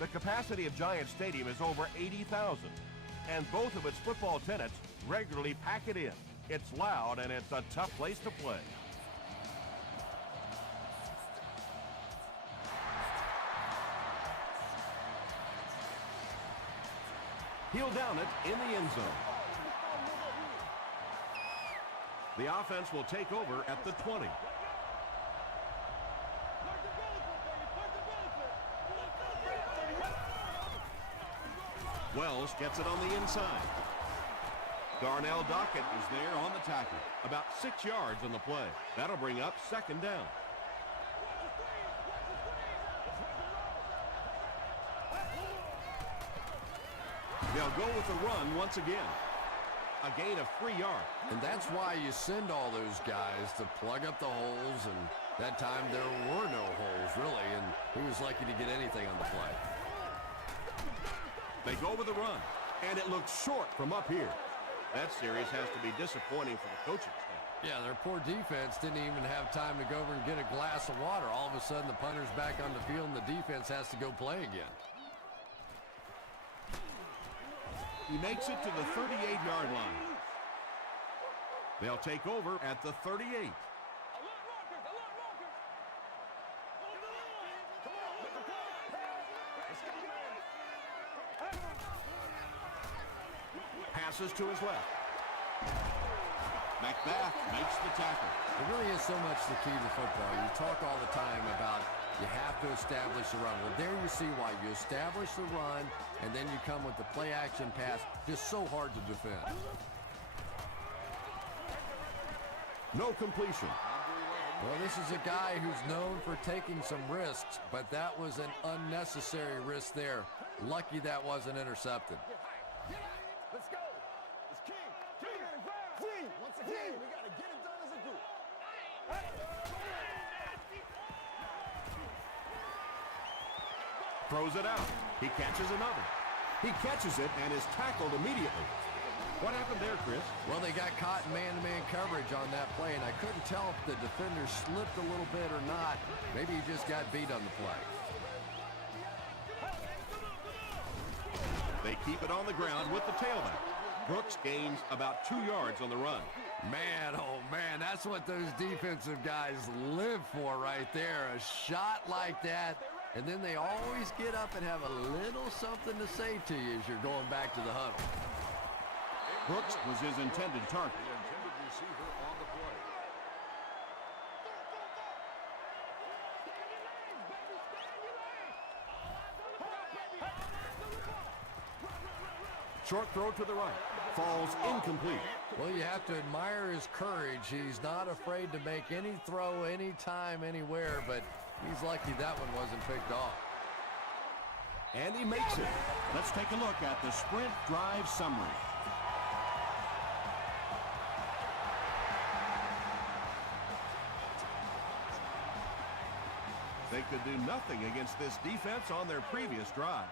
The capacity of Giant Stadium is over 80,000, and both of its football tenants regularly pack it in. It's loud and it's a tough place to play. He'll down it in the end zone. The offense will take over at the 20. Wells gets it on the inside. Darnell Dockett is there on the tackle. About 6 yards on the play. That'll bring up second down. They'll go with the run once again. A gain of 3 yards. And that's why you send all those guys to plug up the holes, and that time there were no holes, really, and he was lucky to get anything on the play. They go with the run, and it looks short from up here. That series has to be disappointing for the coaching staff. Yeah, their poor defense didn't even have time to go over and get a glass of water. All of a sudden, the punter's back on the field, and the defense has to go play again. He makes it to the 38-yard line. They'll take over at the 38. Passes to his left. Macbeth makes the tackle. It really is so much the key to football. You talk all the time about you have to establish the run. Well, there you see why. You establish the run, and then you come with the play-action pass. Just so hard to defend. No completion. Well, this is a guy who's known for taking some risks, but that was an unnecessary risk there. Lucky that wasn't intercepted. Let's go. It's King. King. Once again, we got to get it done as a group. Throws it out. He catches another. He catches it and is tackled immediately. What happened there, Chris? Well, they got caught in man-to-man coverage on that play, and I couldn't tell if the defender slipped a little bit or not. Maybe he just got beat on the play. They keep it on the ground with the tailback. Brooks gains about 2 yards on the run. Man, oh man, that's what those defensive guys live for right there. A shot like that, and then they always get up and have a little something to say to you as you're going back to the huddle. Brooks was his intended target. The intended receiver on the play. Short throw to the right. Falls incomplete. Well, you have to admire his courage. He's not afraid to make any throw, anytime, anywhere, but he's lucky that one wasn't picked off. And he makes it. Let's take a look at the sprint drive summary. They could do nothing against this defense on their previous drive.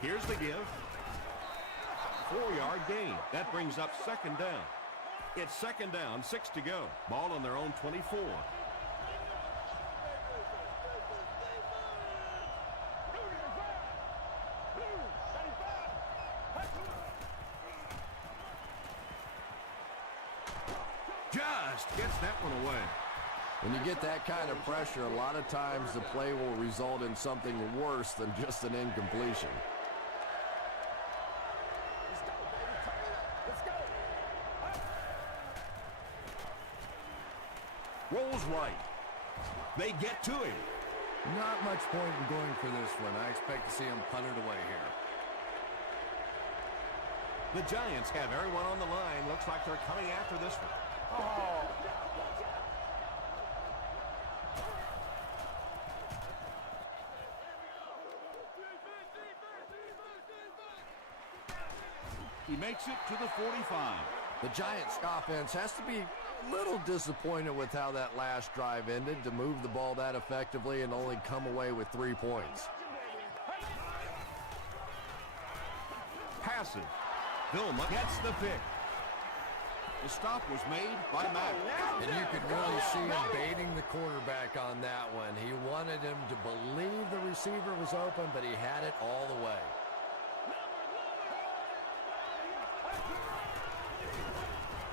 Here's the give. 4-yard gain. That brings up second down. It's second down, 6 to go. Ball on their own 24. Just gets that one away. When you get that kind of pressure, a lot of times the play will result in something worse than just an incompletion. Rolls right. They get to him. Not much point in going for this one. I expect to see him punt it away here. The Giants have everyone on the line. Looks like they're coming after this one. Oh. He makes it to the 45. The Giants offense has to be a little disappointed with how that last drive ended to move the ball that effectively and only come away with 3 points. Passes. Vilma gets the pick. The stop was made by Mack. And you could really see him baiting the quarterback on that one. He wanted him to believe the receiver was open, but he had it all the way.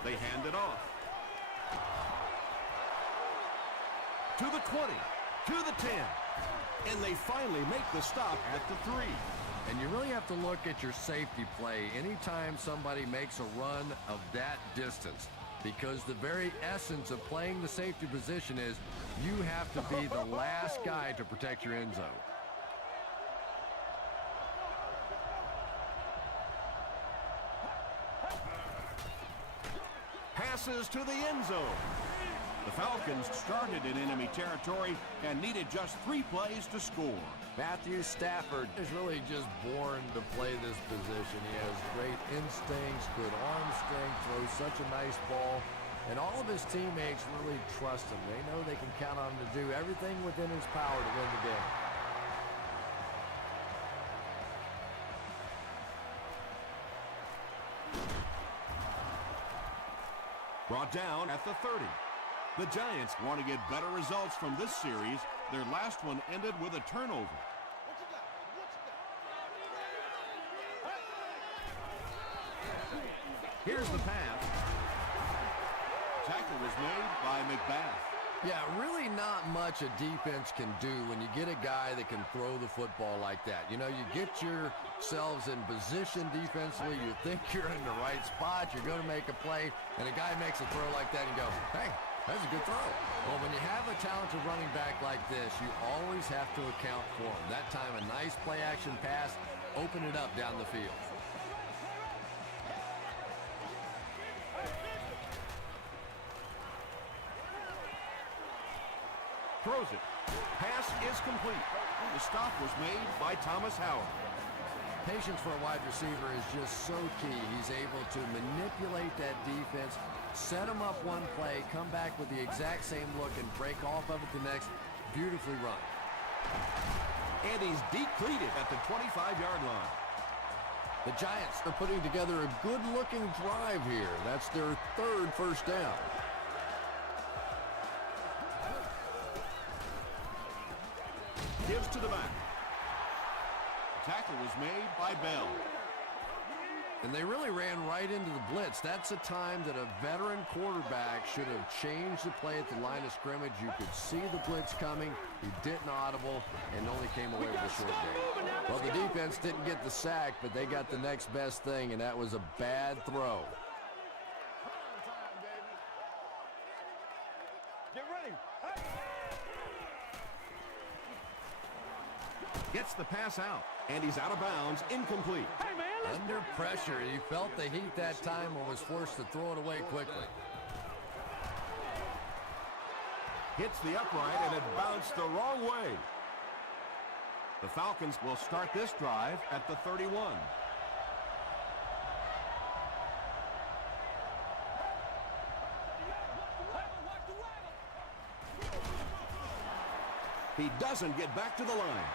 They hand it off. To the 20, to the 10. And they finally make the stop at the 3. And you really have to look at your safety play anytime somebody makes a run of that distance, because the very essence of playing the safety position is you have to be the last guy to protect your end zone. Passes to the end zone. The Falcons started in enemy territory and needed just 3 plays to score. Matthew Stafford is really just born to play this position. He has great instincts, good arm strength, throws such a nice ball, and all of his teammates really trust him. They know they can count on him to do everything within his power to win the game. Brought down at the 30. The Giants want to get better results from this series. Their last one ended with a turnover. Here's the pass. Tackle was made by McBath. Yeah, really not much a defense can do when you get a guy that can throw the football like that. You know, you get yourselves in position defensively, you think you're in the right spot, you're going to make a play, and a guy makes a throw like that and you go, hey, that's a good throw. Well, when you have a talented running back like this, you always have to account for him. That time, a nice play-action pass, open it up down the field. Throws it. Pass is complete. The stop was made by Thomas Howard. Patience for a wide receiver is just so key. He's able to manipulate that defense, set him up one play, come back with the exact same look, and break off of it the next. Beautifully run. And he's depleted at the 25-yard line. The Giants are putting together a good-looking drive here. That's their 3rd first down. Gives to the back. The tackle was made by Bell. And they really ran right into the blitz. That's a time that a veteran quarterback should have changed the play at the line of scrimmage. You could see the blitz coming. He didn't audible and only came away with a short gain. Well, the defense didn't get the sack, but they got the next best thing, and that was a bad throw. Get ready. Gets the pass out, and he's out of bounds, incomplete. Hey, man, Under pressure, he felt the heat that time and was forced to throw it away quickly. Hits the upright, and it bounced the wrong way. The Falcons will start this drive at the 31. He doesn't get back to the line.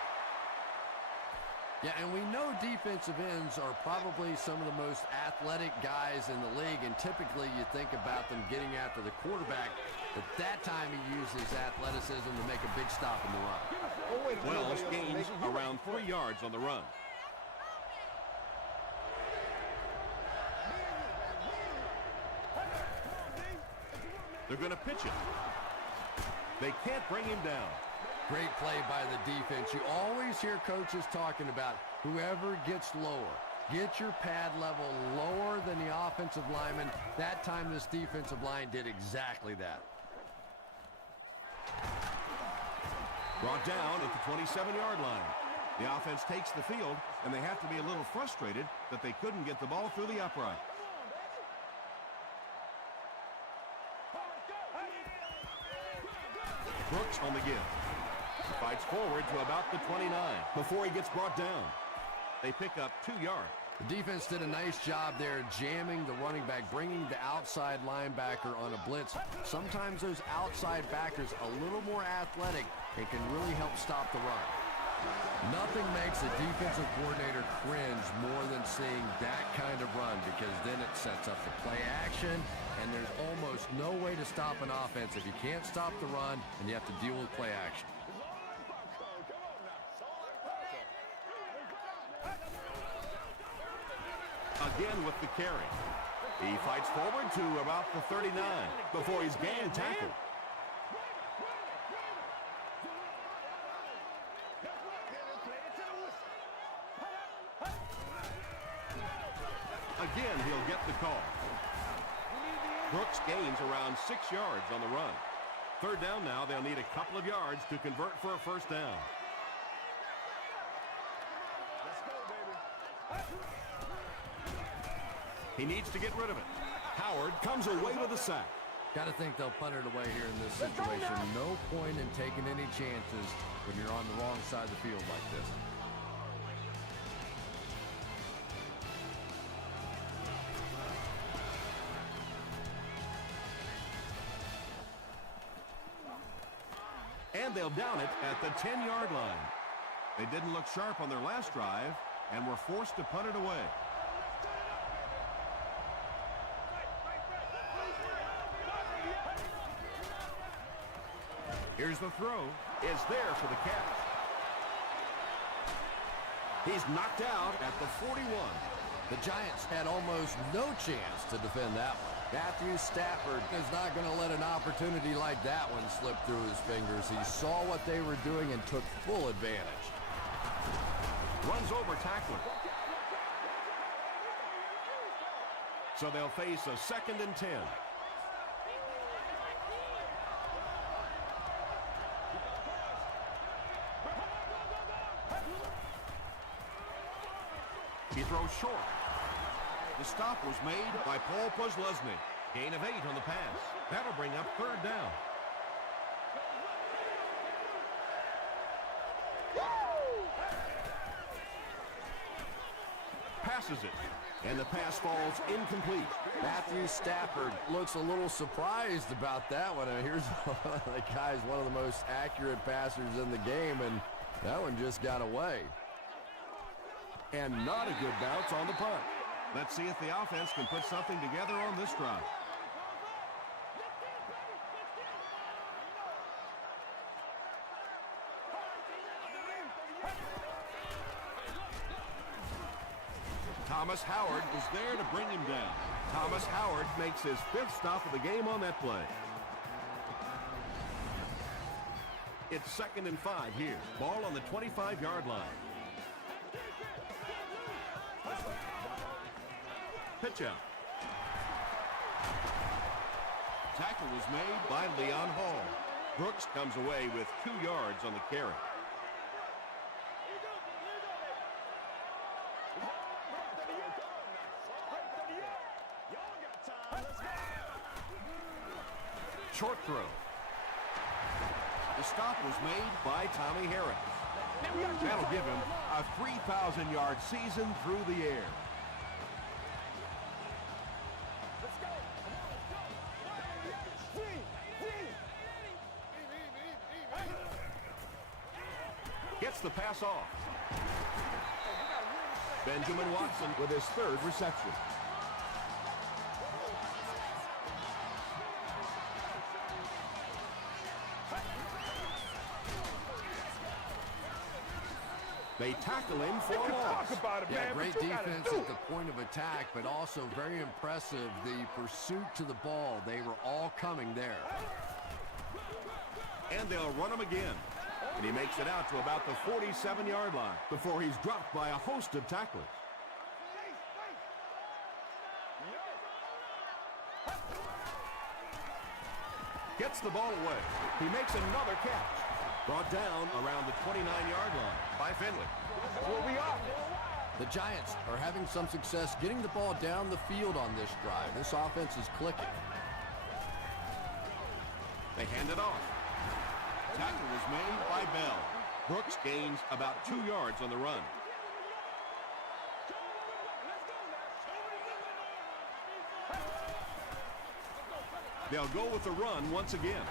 Yeah, and we know defensive ends are probably some of the most athletic guys in the league, and typically you think about them getting after the quarterback, but that time he used his athleticism to make a big stop in the run. Wells gains around 3 yards on the run. They're going to pitch it. They can't bring him down. Great play by the defense. You always hear coaches talking about whoever gets lower. Get your pad level lower than the offensive lineman. That time this defensive line did exactly that. Brought down at the 27-yard line. The offense takes the field, and they have to be a little frustrated that they couldn't get the ball through the upright. Brooks on the give. He fights forward to about the 29 before he gets brought down. They pick up 2 yards. The defense did a nice job there jamming the running back, bringing the outside linebacker on a blitz. Sometimes those outside backers a little more athletic and can really help stop the run. Nothing makes a defensive coordinator cringe more than seeing that kind of run, because then it sets up the play action, and there's almost no way to stop an offense if you can't stop the run and you have to deal with play action. Again with the carry. He fights forward to about the 39 before he's gained tackle. Again, he'll get the call. Brooks gains around 6 yards on the run. Third down now. They'll need a couple of yards to convert for a first down. He needs to get rid of it. Howard comes away with a sack. Got to think they'll punt it away here in this situation. No point in taking any chances when you're on the wrong side of the field like this. And they'll down it at the 10-yard line. They didn't look sharp on their last drive and were forced to punt it away. Here's the throw. It's there for the catch. He's knocked out at the 41. The Giants had almost no chance to defend that one. Matthew Stafford is not going to let an opportunity like that one slip through his fingers. He saw what they were doing and took full advantage. Runs over tackler. So they'll face a 2nd and 10. He throws short. The stop was made by Paul Posluszny. Gain of 8 on the pass. That'll bring up third down. Passes it, and the pass falls incomplete. Matthew Stafford looks a little surprised about that one. And here's the guy's one of the most accurate passers in the game, and that one just got away. And not a good bounce on the punt. Let's see if the offense can put something together on this drive. Thomas Howard was there to bring him down. Thomas Howard makes his 5th stop of the game on that play. It's 2nd and 5 here. Ball on the 25-yard line. Pitch out. Tackle was made by Leon Hall. Brooks comes away with 2 yards on the carry. Short throw. The stop was made by Tommy Harris. That'll give him a 3,000-yard season through the air. Gets the pass off. Benjamin Watson with his 3rd reception. They tackle him for a loss. Great defense at the point of attack, but also very impressive the pursuit to the ball. They were all coming there. And they'll run him again. And he makes it out to about the 47-yard line before he's dropped by a host of tacklers. Gets the ball away. He makes another catch. Brought down around the 29-yard line by Finley. Where we are. The Giants are having some success getting the ball down the field on this drive. This offense is clicking. They hand it off. Tackle was made by Bell. Brooks gains about 2 yards on the run. They'll go with the run once again.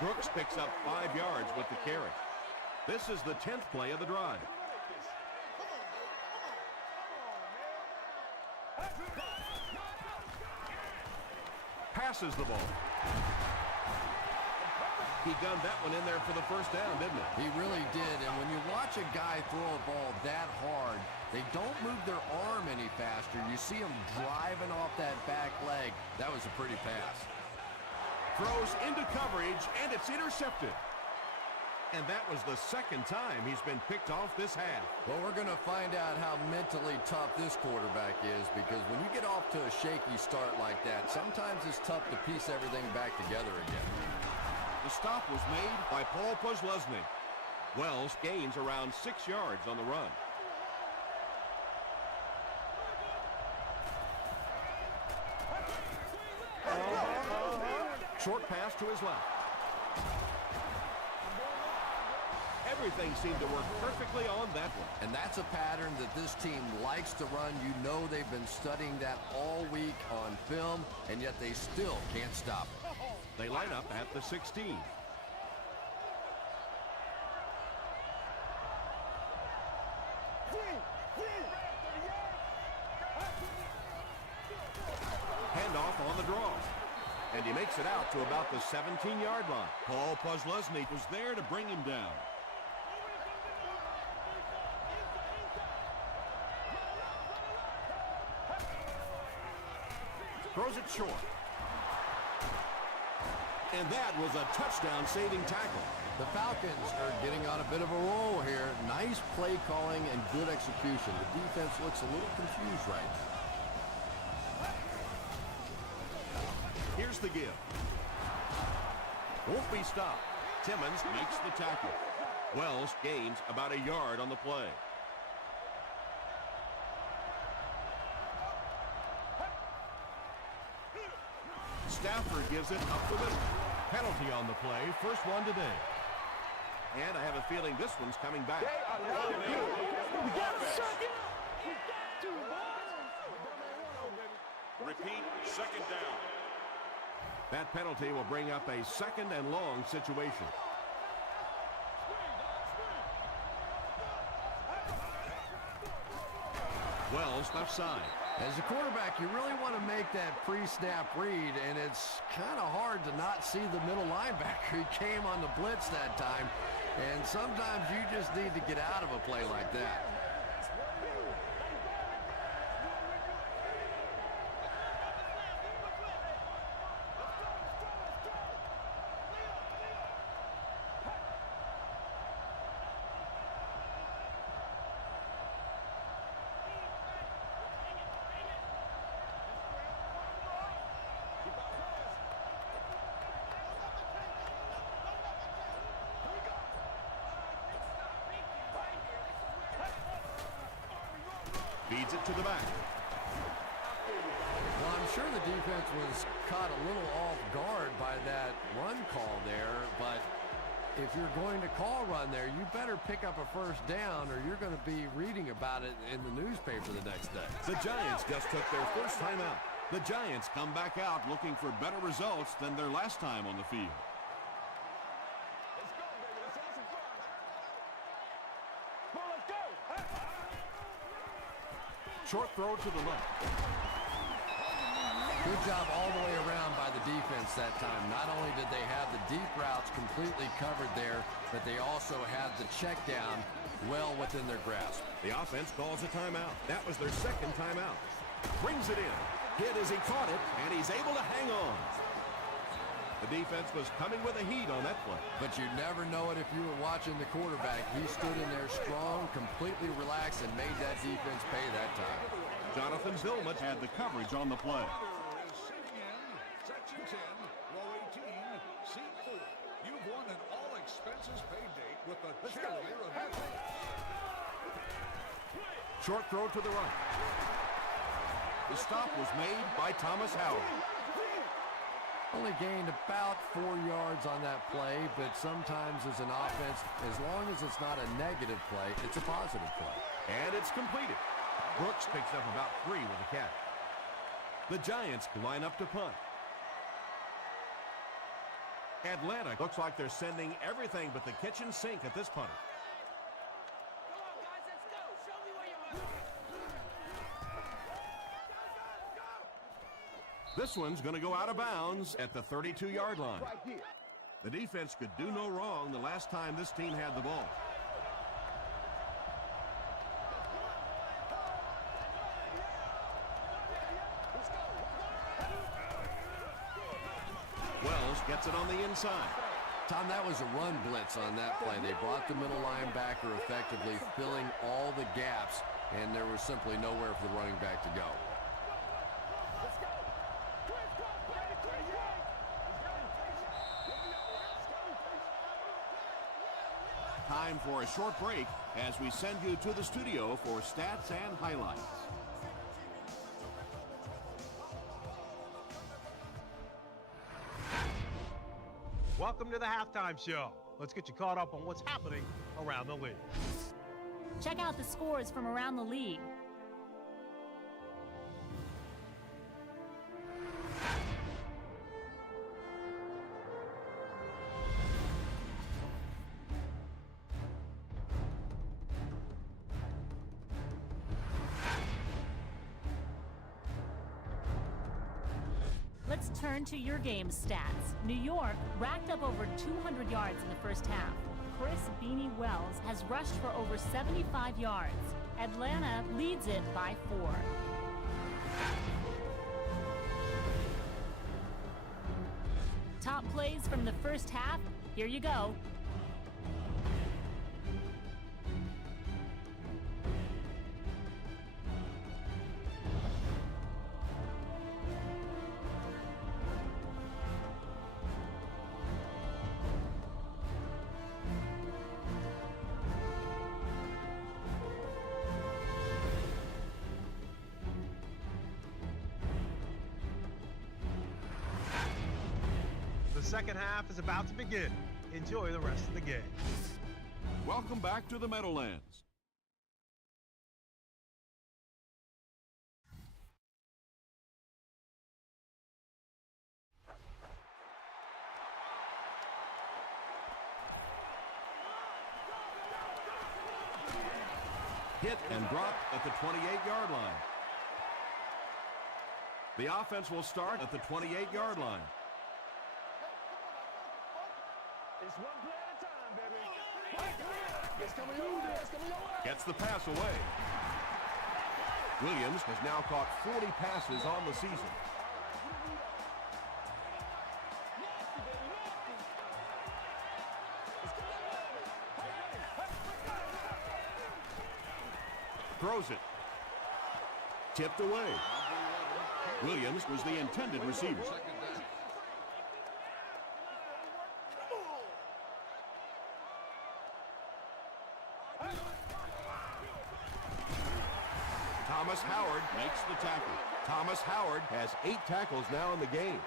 Brooks picks up 5 yards with the carry. This is the 10th play of the drive. Passes the ball. He gunned that one in there for the first down, didn't he? He really did, and when you watch a guy throw a ball that hard, they don't move their arm any faster. You see him driving off that back leg. That was a pretty pass. Throws into coverage, and it's intercepted. And that was the second time he's been picked off this half. Well, we're going to find out how mentally tough this quarterback is, because when you get off to a shaky start like that, sometimes it's tough to piece everything back together again. The stop was made by Paul Posluszny. Wells gains around 6 yards on the run. Short pass to his left. Everything seemed to work perfectly on that one. And that's a pattern that this team likes to run. You know they've been studying that all week on film, and yet they still can't stop it. They line up at the 16. Handoff on the draw. And he makes it out to about the 17-yard line. Paul Posluszny was there to bring him down. Throws it short. And that was a touchdown-saving tackle. The Falcons are getting on a bit of a roll here. Nice play calling and good execution. The defense looks a little confused right now. Here's the give. Won't be stopped. Timmons makes the tackle. Wells gains about a yard on the play. Stafford gives it up the middle. Penalty on the play. First one today. And I have a feeling this one's coming back. Repeat, second down. That penalty will bring up a second and long situation. Wells left side. As a quarterback, you really want to make that pre-snap read, and it's kind of hard to not see the middle linebacker. He came on the blitz that time, and sometimes you just need to get out of a play like that. Feeds it to the back. Well, I'm sure the defense was caught a little off guard by that run call there, but if you're going to call run there, you better pick up a first down or you're going to be reading about it in the newspaper the next day. The Giants just took their first time out. The Giants come back out looking for better results than their last time on the field. Short throw to the left. Good job all the way around by the defense that time. Not only did they have the deep routes completely covered there, but they also had the check down well within their grasp. The offense calls a timeout. That was their second timeout. Brings it in. Hit as he caught it, and he's able to hang on. The defense was coming with a heat on that play. But you never know it if you were watching the quarterback. He stood in there strong, completely relaxed, and made that defense pay that time. Jonathan Zillman had the coverage on the play. Section 10, row 18, seat 4. You've won an all-expenses-paid date with the cheerleader of your team. Short throw to the right. The stop was made by Thomas Howard. Only gained about 4 yards on that play, but sometimes as an offense, as long as it's not a negative play, it's a positive play. And it's completed. Brooks picks up about 3 with the catch. The Giants line up to punt. Atlanta looks like they're sending everything but the kitchen sink at this punter. This one's going to go out of bounds at the 32-yard line. Right here. The defense could do no wrong the last time this team had the ball. Wells gets it on the inside. Tom, that was a run blitz on that play. They brought the middle linebacker effectively, filling all the gaps, and there was simply nowhere for the running back to go. Time for a short break as we send you to the studio for stats and highlights. Welcome to the halftime show. Let's get you caught up on what's happening around the league. Check out the scores from around the league. Let's turn to your game stats. New York racked up over 200 yards in the first half. Chris Beanie Wells has rushed for over 75 yards. Atlanta leads it by 4. Top plays from the first half, here you go. The second half is about to begin. Enjoy the rest of the game. Welcome back to the Meadowlands. Hit and drop at the 28-yard line. The offense will start at the 28-yard line. It's one play at a time, baby. It's coming your way. It's coming your way. Gets the pass away. Williams has now caught 40 passes on the season. Throws it. Tipped away. Williams was the intended receiver. Thomas Howard makes the tackle. Thomas Howard has 8 tackles now in the game.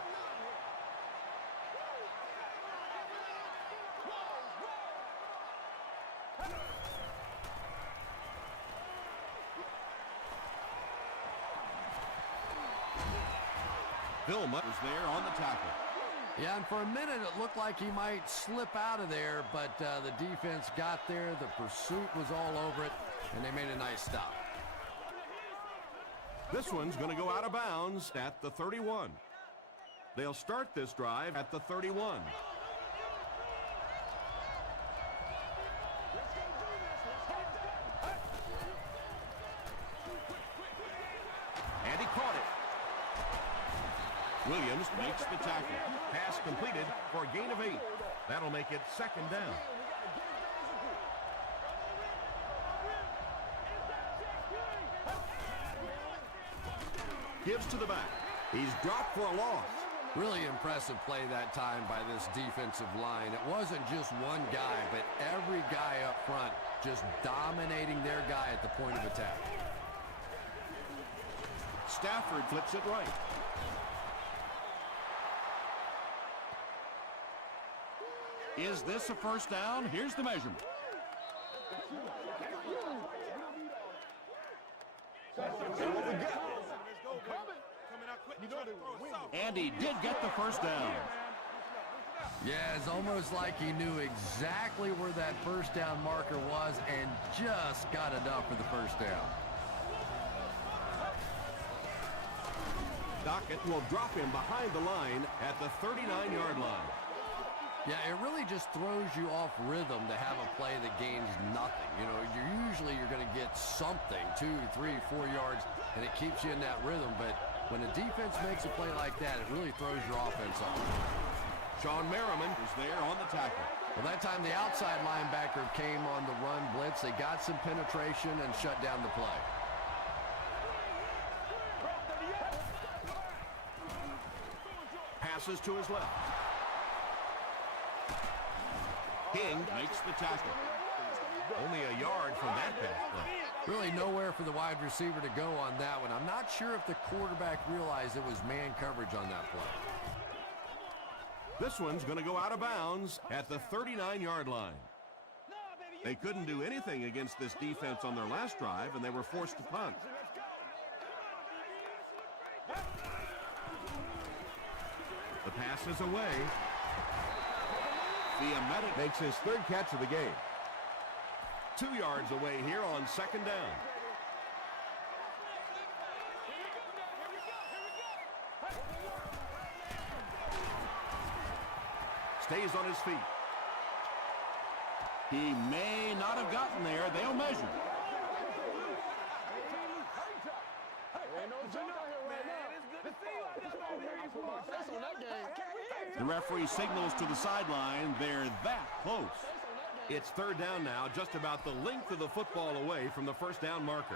Vilma was there on the tackle. Yeah, and for a minute it looked like he might slip out of there, but the defense got there, the pursuit was all over it, and they made a nice stop. This one's going to go out of bounds at the 31. They'll start this drive at the 31. And he caught it. Williams makes the tackle. Pass completed for a gain of 8. That'll make it second down. Gives to the back. He's dropped for a loss. Really impressive play that time by this defensive line. It wasn't just one guy, but every guy up front just dominating their guy at the point of attack. Stafford flips it right. Is this a first down? Here's the measurement. And he did get the first down. Yeah, it's almost like he knew exactly where that first down marker was and just got enough for the first down. Dockett will drop him behind the line at the 39-yard line. Yeah, it really just throws you off rhythm to have a play that gains nothing. You know, you're going to get something, 2, 3, 4 yards, and it keeps you in that rhythm. But when the defense makes a play like that, it really throws your offense off. Sean Merriman is there on the tackle. Well, that time the outside linebacker came on the run blitz. They got some penetration and shut down the play. Passes to his left. King makes the tackle. Only a yard from that pass play. Really nowhere for the wide receiver to go on that one. I'm not sure if the quarterback realized it was man coverage on that play. This one's going to go out of bounds at the 39-yard line. They couldn't do anything against this defense on their last drive, and they were forced to punt. The pass is away. The Emetic makes his third catch of the game. 2 yards away here on second down. Stays on his feet. He may not have gotten there. They'll measure. The referee signals to the sideline. They're that close. It's third down now, just about the length of the football away from the first down marker.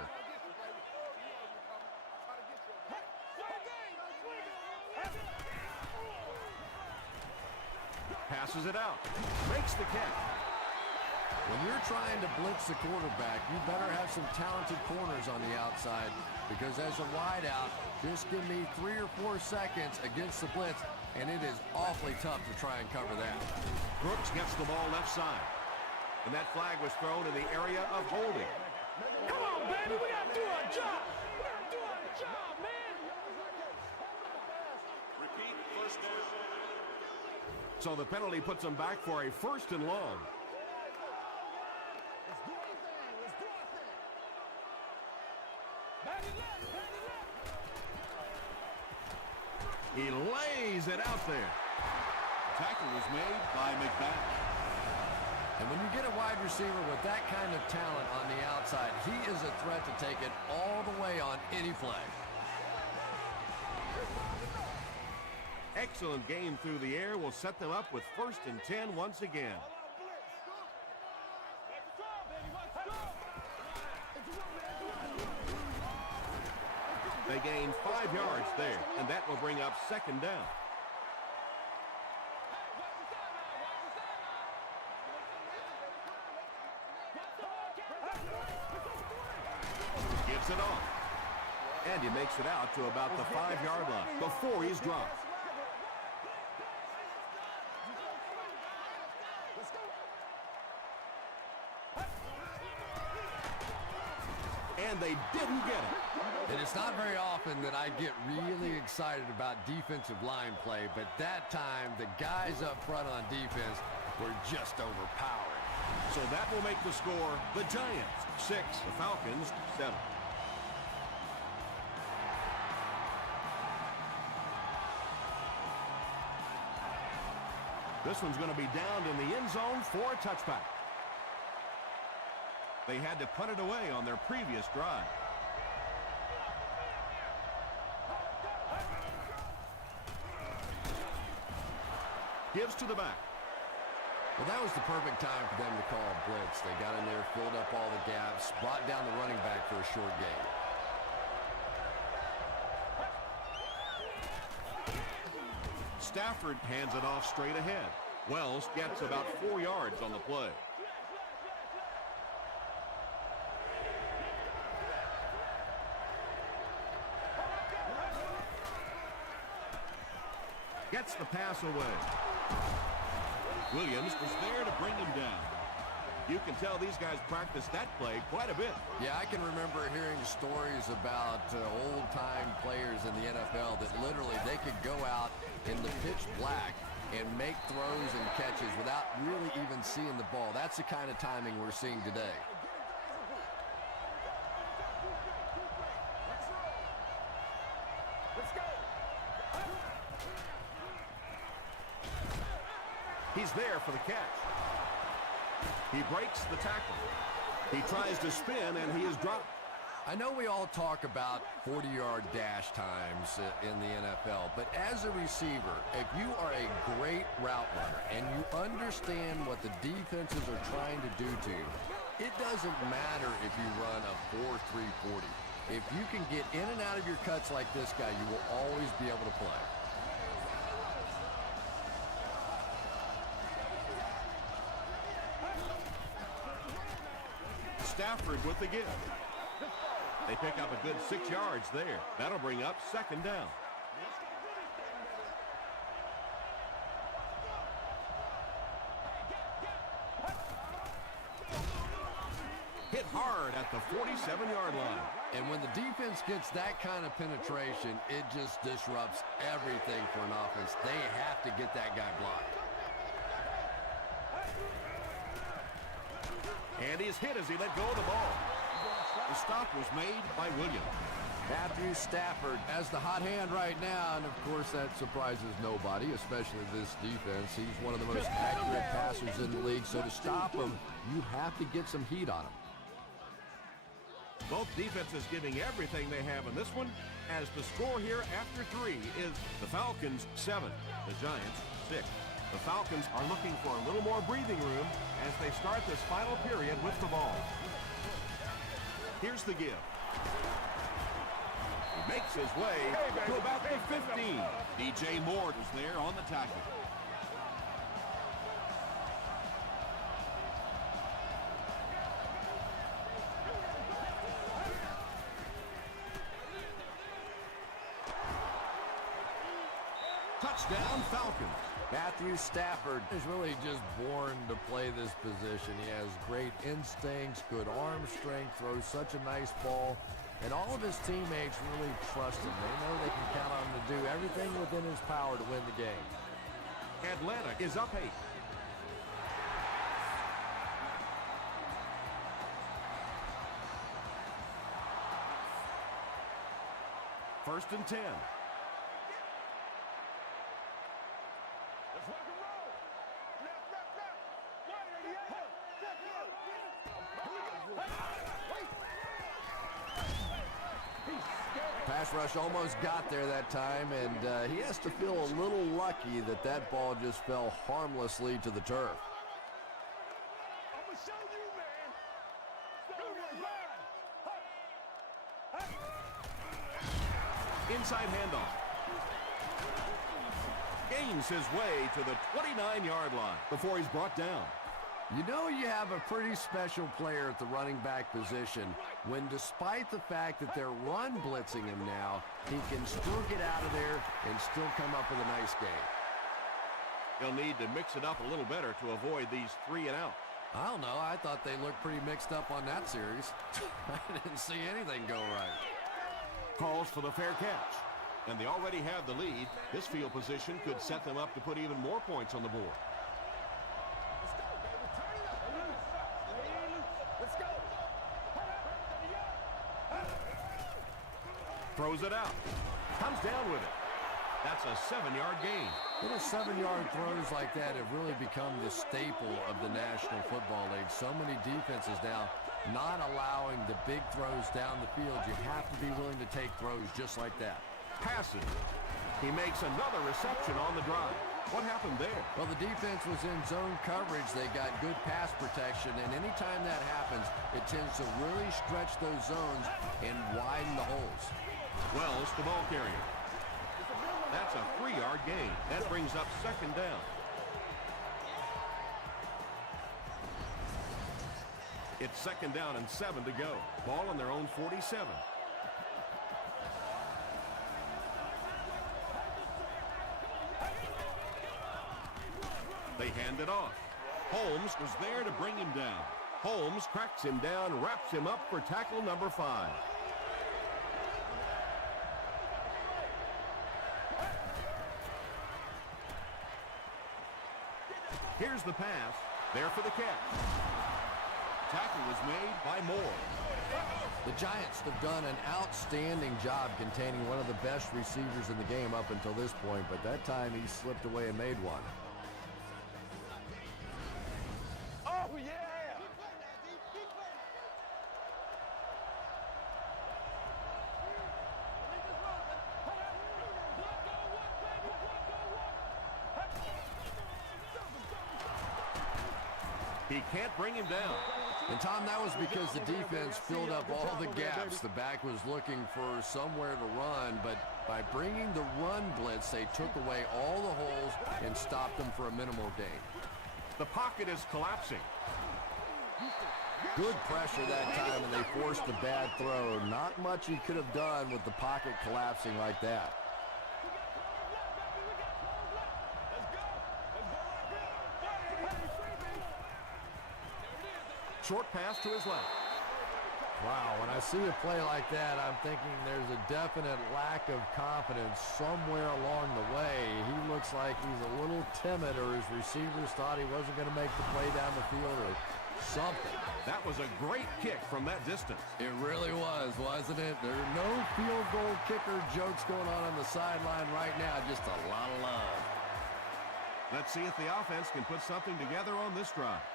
Passes it out. Makes the catch. When you're trying to blitz the quarterback, you better have some talented corners on the outside, because as a wideout, just give me 3 or 4 seconds against the blitz, and it is awfully tough to try and cover that. Brooks gets the ball left side. And that flag was thrown in the area of holding. Come on, baby, we gotta do our job. We gotta do our job, man. Repeat first down. So the penalty puts them back for a first and long. He lays it out there. Tackle was made by McBath. And when you get a wide receiver with that kind of talent on the outside, he is a threat to take it all the way on any play. Excellent game through the air will set them up with first and 10 once again. They gain 5 yards there, and that will bring up second down. Gives it off. And he makes it out to about the 5-yard line before he's dropped. And they didn't get it. And it's not very often that I get really excited about defensive line play, but that time the guys up front on defense were just overpowering. So that will make the score the Giants 6, the Falcons 7. This one's going to be downed in the end zone for a touchback. They had to punt it away on their previous drive. Gives to the back. Well, that was the perfect time for them to call a blitz. They got in there, filled up all the gaps, brought down the running back for a short gain. Stafford hands it off straight ahead. Wells gets about 4 yards on the play. Gets the pass away. Williams was there to bring him down. You can tell these guys practiced that play quite a bit. Yeah, I can remember hearing stories about old-time players in the NFL that literally they could go out in the pitch black and make throws and catches without really even seeing the ball. That's the kind of timing we're seeing today. Let's go. He's there for the catch. He breaks the tackle. He tries to spin, and he is dropped. I know we all talk about 40-yard dash times in the NFL, but as a receiver, if you are a great route runner and you understand what the defenses are trying to do to you, it doesn't matter if you run a 4.3 40. If you can get in and out of your cuts like this guy, you will always be able to play. Stafford with the give. They pick up a good 6 yards there. That'll bring up second down. Hit hard at the 47-yard line. And when the defense gets that kind of penetration, it just disrupts everything for an offense. They have to get that guy blocked. And he's hit as he let go of the ball. The stop was made by Williams. Matthew Stafford has the hot hand right now, and of course that surprises nobody, especially this defense. He's one of the most accurate passers in the league, so to stop him, you have to get some heat on him. Both defenses giving everything they have in this one, as the score here after 3 is the Falcons 7, the Giants 6. The Falcons are looking for a little more breathing room as they start this final period with the ball. Here's the give. He makes his way to about the 15. DJ Moore is there on the tackle. Touchdown, Falcons. Matthew Stafford is really just born to play this position. He has great instincts, good arm strength, throws such a nice ball, and all of his teammates really trust him. They know they can count on him to do everything within his power to win the game. Atlanta is up 8. First and 10. Pass rush almost got there that time, and he has to feel a little lucky that that ball just fell harmlessly to the turf. Inside handoff. Gains his way to the 29-yard line before he's brought down. You know you have a pretty special player at the running back position when, despite the fact that they're run blitzing him now, he can still get out of there and still come up with a nice game. He'll need to mix it up a little better to avoid these 3 and out. I don't know. I thought they looked pretty mixed up on that series. I didn't see anything go right. Calls for the fair catch. And they already have the lead. This field position could set them up to put even more points on the board. Throws it out. Comes down with it. That's a 7-yard gain. Little 7-yard throws like that have really become the staple of the National Football League. So many defenses now not allowing the big throws down the field. You have to be willing to take throws just like that. Passes. He makes another reception on the drive. What happened there? Well, the defense was in zone coverage. They got good pass protection, and anytime that happens, it tends to really stretch those zones and widen the holes. Wells, the ball carrier. That's a 3-yard gain. That brings up second down. It's second down and 7 to go. Ball on their own 47. They hand it off. Holmes was there to bring him down. Holmes cracks him down, wraps him up for tackle number 5. Here's the pass. There for the catch. Tackle was made by Moore. The Giants have done an outstanding job containing one of the best receivers in the game up until this point, but that time he slipped away and made one. Oh, yeah! He can't bring him down. And, Tom, that was because the defense filled up all the gaps. The back was looking for somewhere to run, but by bringing the run blitz, they took away all the holes and stopped them for a minimal gain. The pocket is collapsing. Good pressure that time, and they forced a bad throw. Not much he could have done with the pocket collapsing like that. Short pass to his left. Wow, when I see a play like that, I'm thinking there's a definite lack of confidence somewhere along the way. He looks like he's a little timid, or his receivers thought he wasn't going to make the play down the field or something. That was a great kick from that distance. It really was, wasn't it? There are no field goal kicker jokes going on the sideline right now, just a lot of love. Let's see if the offense can put something together on this drive.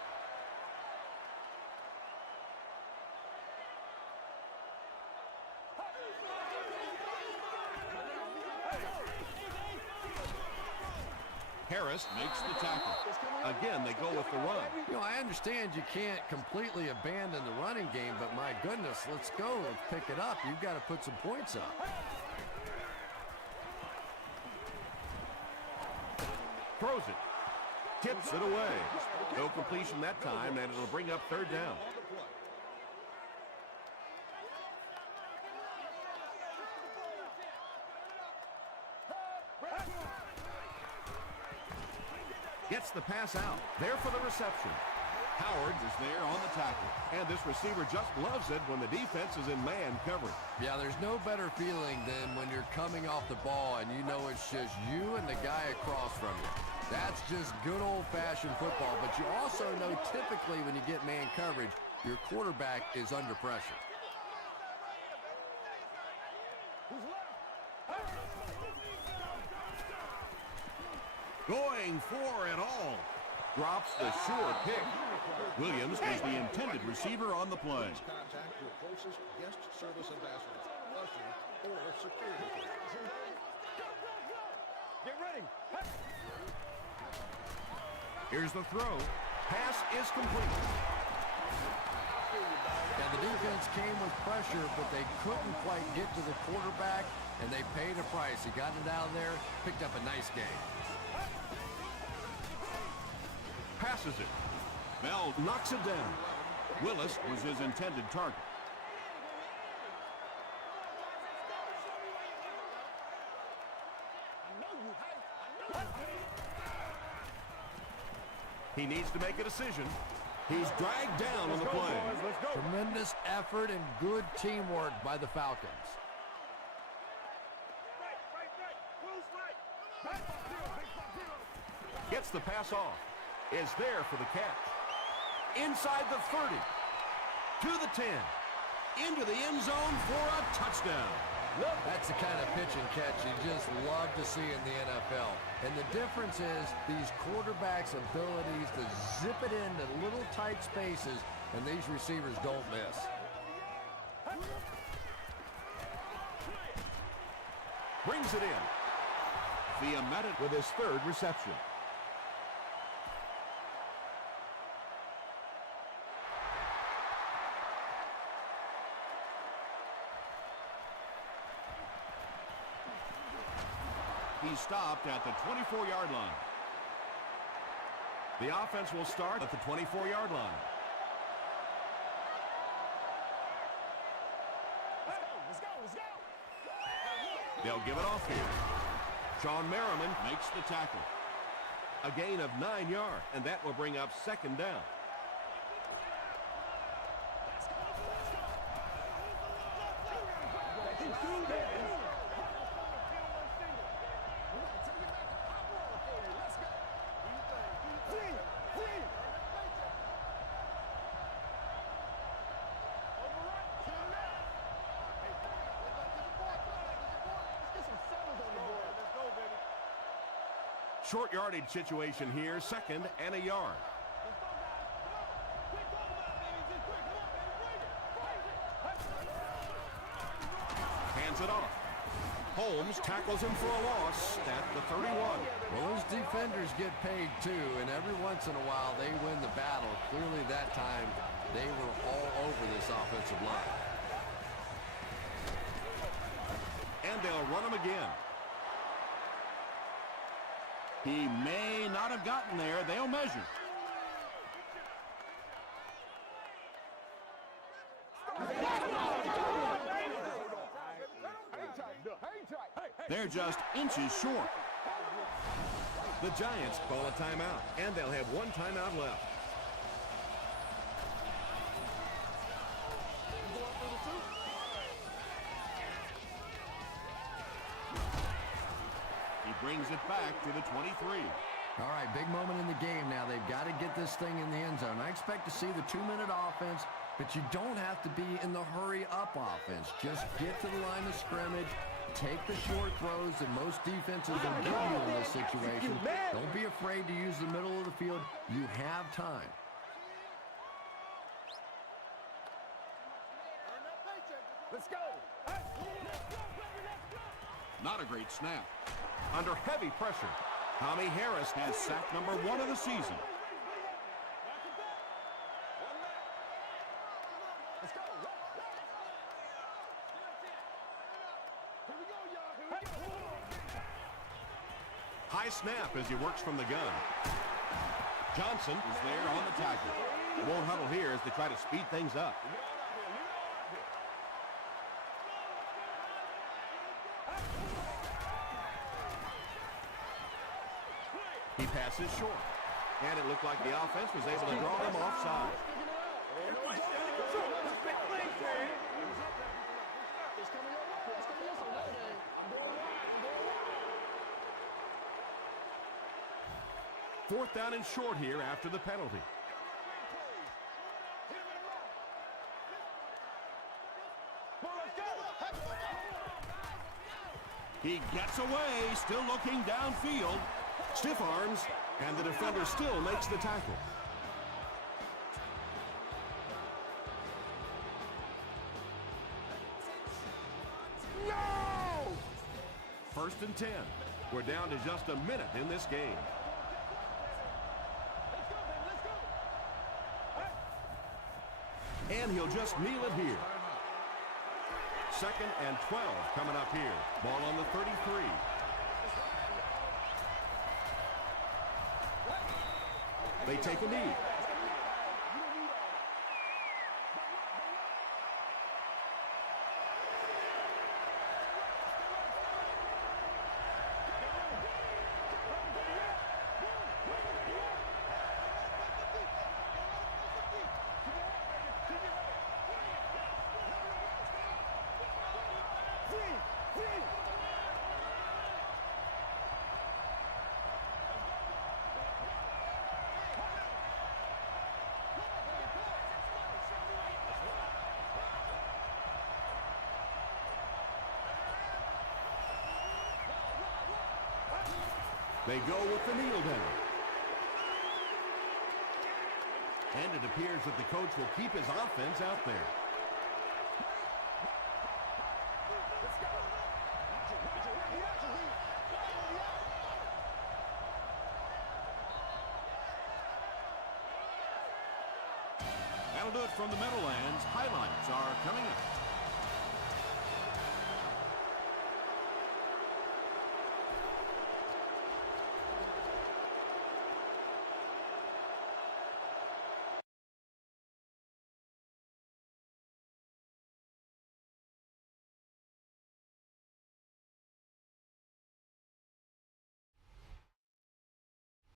Harris makes the tackle. Again, they go with the run. You know, I understand you can't completely abandon the running game, but my goodness, let's go. Let's pick it up. You've got to put some points up. Throws it. Tips it away. No completion that time, and it'll bring up third down. Gets the pass out. There for the reception. Howard is there on the tackle. And this receiver just loves it when the defense is in man coverage. Yeah, there's no better feeling than when you're coming off the ball and you know it's just you and the guy across from you. That's just good old-fashioned football. But you also know typically when you get man coverage, your quarterback is under pressure. Going for it all. Drops the sure pick. Williams is the intended receiver on the play. Contact your closest guest service ambassador, usher, or security. Get ready. Here's the throw. Pass is complete. Yeah, the defense came with pressure, but they couldn't quite get to the quarterback, and they paid a price. He got it out of there, picked up a nice game. Passes it. Bell knocks it down. Willis was his intended target. He needs to make a decision. He's dragged down on the play. Tremendous effort and good teamwork by the Falcons. Gets the pass off. Is there for the catch. Inside the 30. To the 10. Into the end zone for a touchdown. That's the kind of pitch and catch you just love to see in the NFL. And the difference is these quarterbacks' abilities to zip it into little tight spaces, and these receivers don't miss. Brings it in. Fiametti with his third reception. He's stopped at the 24-yard line. The offense will start at the 24-yard line. Let's go. They'll give it off here. Sean Merriman makes the tackle. A gain of 9 yards, and that will bring up second down. Short yardage situation here, second and a yard. Holmes tackles him for a loss at the 31. Well, those defenders get paid too, and every once in a while they win the battle. Clearly that time they were all over this offensive line. And they'll run him again. He may not have gotten there. They'll measure. They're just inches short. The Giants call a timeout, and they'll have one timeout left. He brings it back to the 23. All right, big moment in the game now. They've got to get this thing in the end zone. I expect to see the 2-minute offense, but you don't have to be in the hurry-up offense. Just get to the line of scrimmage, take the short throws that most defenses will give you in this situation. Don't be afraid to use the middle of the field. You have time. Let's go. Not a great snap. Under heavy pressure, Tommy Harris has sack number 1 of the season. Let's go. Here we go, y'all. Here we go. High snap as he works from the gun. Johnson is there on the tackle. Won't huddle here as they try to speed things up. He passes short, and it looked like the offense was able to draw them offside. Fourth down and short here after the penalty. He gets away, still looking downfield. Stiff arms, and the defender still makes the tackle. No! First and 10. We're down to just a minute in this game. And he'll just kneel it here. Second and 12 coming up here. Ball on the 33. They take a knee. They go with the kneel down. And it appears that the coach will keep his offense out there. That'll do it from the Meadowlands. Highlights are coming up.